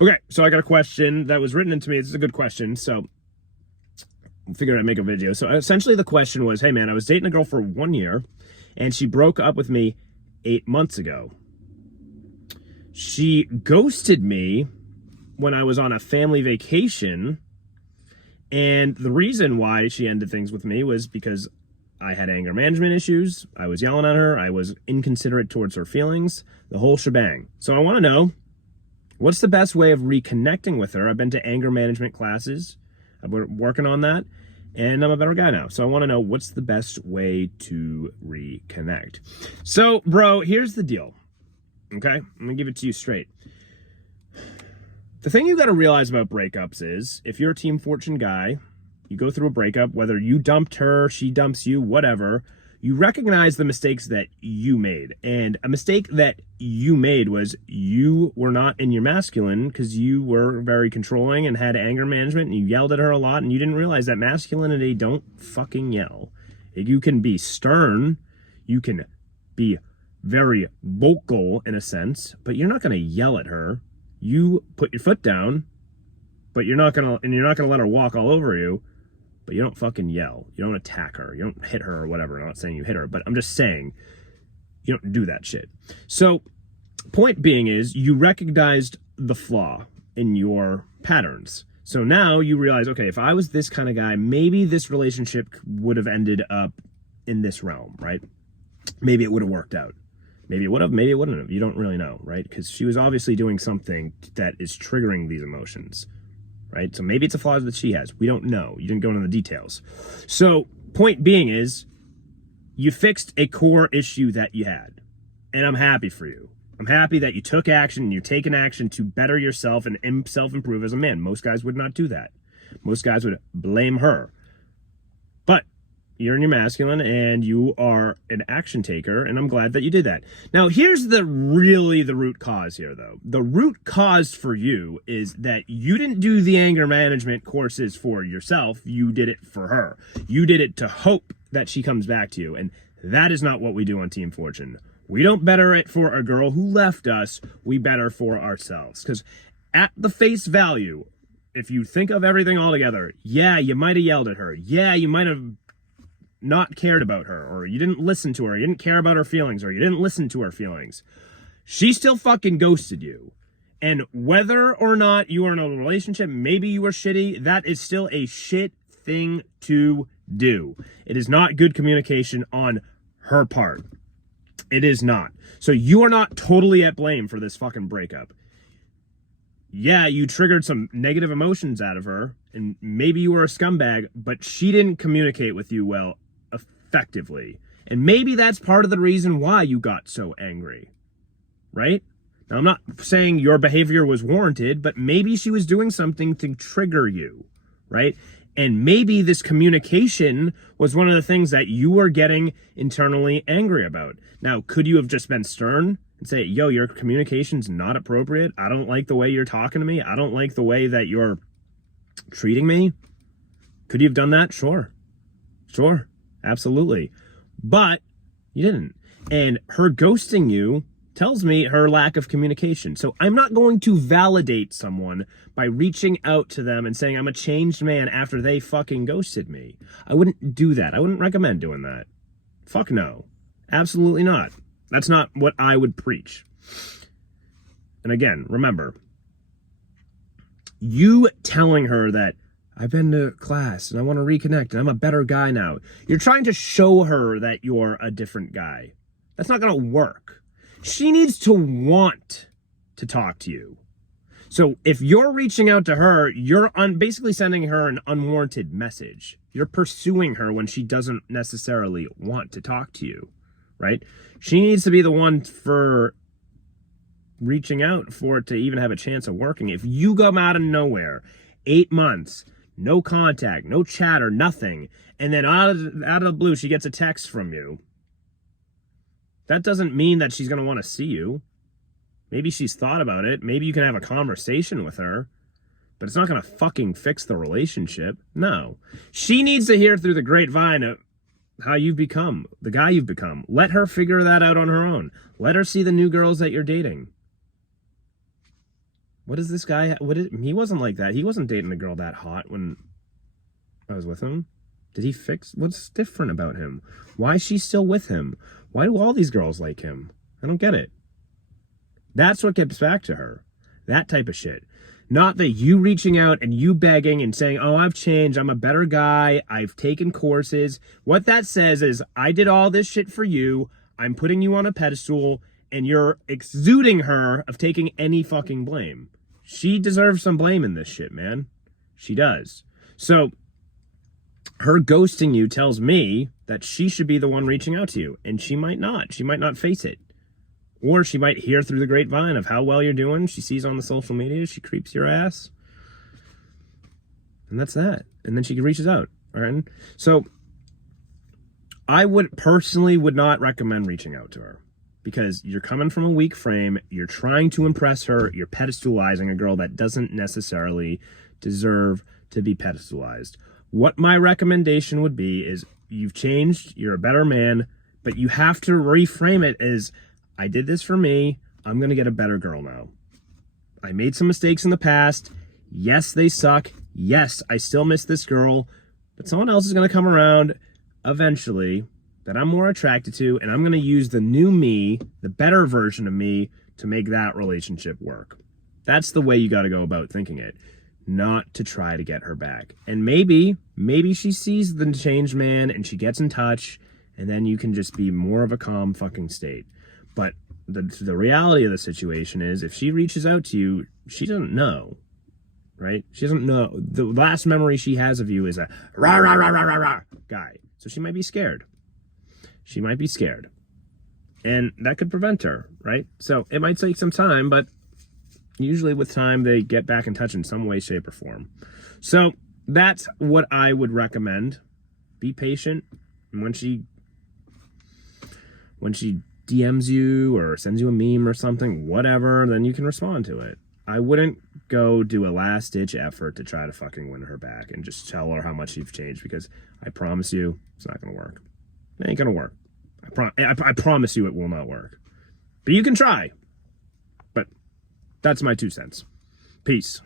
Okay, so I got a question that was written into me. This is a good question, so I figured I'd make a video. So essentially the question was, hey man, I was dating a girl for 1 year, and she broke up with me 8 months ago. She ghosted me when I was on a family vacation, and the reason why she ended things with me was because I had anger management issues, I was yelling at her, I was inconsiderate towards her feelings, the whole shebang. So I want to know, what's the best way of reconnecting with her? I've been to anger management classes, I've been working on that, and I'm a better guy now. So I want to know, what's the best way to reconnect? So, bro, here's the deal, okay? I'm going to give it to you straight. The thing you got to realize about breakups is, if you're a Team Fortune guy, you go through a breakup, whether you dumped her, she dumps you, whatever, you recognize the mistakes that you made. And a mistake that you made was you were not in your masculine because you were very controlling and had anger management, and you yelled at her a lot, and you didn't realize that masculinity don't fucking yell. You can be stern, you can be very vocal in a sense, but you're not going to yell at her. You put your foot down, but you're not going to let her walk all over you. But you don't fucking yell. You don't attack her. You don't hit her or whatever. I'm not saying you hit her, but I'm just saying you don't do that shit. So, point being is, you recognized the flaw in your patterns. So now you realize, okay, if I was this kind of guy, maybe this relationship would have ended up in this realm, right? Maybe it would have worked out. Maybe it would have, maybe it wouldn't have. You don't really know, right? Because she was obviously doing something that is triggering these emotions. Right? So maybe it's a flaw that she has. We don't know. You didn't go into the details. So point being is, you fixed a core issue that you had. And I'm happy for you. I'm happy that you took action and you're taking action to better yourself and self-improve as a man. Most guys would not do that. Most guys would blame her. But you're in your masculine and you are an action taker, and I'm glad that you did that. Now, here's the root cause here, though. The root cause for you is that you didn't do the anger management courses for yourself. You did it for her. You did it to hope that she comes back to you, and that is not what we do on Team Fortune. We don't better it for a girl who left us. We better for ourselves. Because at the face value, if you think of everything all together, yeah, you might have yelled at her. Yeah, you might have not cared about her, or you didn't listen to her, you didn't care about her feelings, or you didn't listen to her feelings. She still fucking ghosted you. And whether or not you are in a relationship, maybe you were shitty, that is still a shit thing to do. It is not good communication on her part. It is not. So you are not totally at blame for this fucking breakup. Yeah, you triggered some negative emotions out of her, and maybe you were a scumbag, but she didn't communicate with you well, effectively. And maybe that's part of the reason why you got so angry, right? Now, I'm not saying your behavior was warranted, but maybe she was doing something to trigger you, right? And maybe this communication was one of the things that you were getting internally angry about. Now, could you have just been stern and say, yo, your communication's not appropriate. I don't like the way you're talking to me. I don't like the way that you're treating me. Could you have done that? Sure. Sure. Absolutely. But you didn't. And her ghosting you tells me her lack of communication. So I'm not going to validate someone by reaching out to them and saying I'm a changed man after they fucking ghosted me. I wouldn't do that. I wouldn't recommend doing that. Fuck no. Absolutely not. That's not what I would preach. And again, remember, you telling her that I've been to class and I want to reconnect and I'm a better guy now. You're trying to show her that you're a different guy. That's not going to work. She needs to want to talk to you. So if you're reaching out to her, you're basically sending her an unwarranted message. You're pursuing her when she doesn't necessarily want to talk to you, right? She needs to be the one for reaching out for it to even have a chance of working. If you come out of nowhere, 8 months, no contact, no chatter, nothing, and then out of the blue, she gets a text from you, that doesn't mean that she's going to want to see you. Maybe she's thought about it. Maybe you can have a conversation with her, but it's not going to fucking fix the relationship. No. She needs to hear through the grapevine of how you've become, the guy you've become. Let her figure that out on her own. Let her see the new girls that you're dating. What is this guy? He wasn't like that. He wasn't dating a girl that hot when I was with him. Did he fix? What's different about him? Why is she still with him? Why do all these girls like him? I don't get it. That's what gets back to her. That type of shit. Not that you reaching out and you begging and saying, oh, I've changed. I'm a better guy. I've taken courses. What that says is, I did all this shit for you. I'm putting you on a pedestal, and you're exuding her of taking any fucking blame. She deserves some blame in this shit, man. She does. So her ghosting you tells me that she should be the one reaching out to you, and she might not. She might not face it. Or she might hear through the grapevine of how well you're doing. She sees on the social media, she creeps your ass. And that's that. And then she reaches out. All right. So I would not recommend reaching out to her, because you're coming from a weak frame. You're trying to impress her. You're pedestalizing a girl that doesn't necessarily deserve to be pedestalized. What my recommendation would be is, you've changed. You're a better man, but you have to reframe it as, I did this for me. I'm going to get a better girl now. I made some mistakes in the past. Yes, they suck. Yes, I still miss this girl. But someone else is going to come around eventually that I'm more attracted to, and I'm going to use the new me, the better version of me, to make that relationship work. That's the way you got to go about thinking it. Not to try to get her back. And maybe she sees the changed man and she gets in touch, and then you can just be more of a calm fucking state. But the reality of the situation is, if she reaches out to you, she doesn't know, right? She doesn't know. The last memory she has of you is a rah, rah, rah, rah, rah, rah guy. So she might be scared. She might be scared. And that could prevent her, right? So it might take some time, but usually with time, they get back in touch in some way, shape, or form. So that's what I would recommend. Be patient. And when she DMs you or sends you a meme or something, whatever, then you can respond to it. I wouldn't go do a last-ditch effort to try to fucking win her back and just tell her how much you've changed, because I promise you, it's not going to work. It ain't going to work. I promise you it will not work. But you can try. But that's my 2 cents. Peace.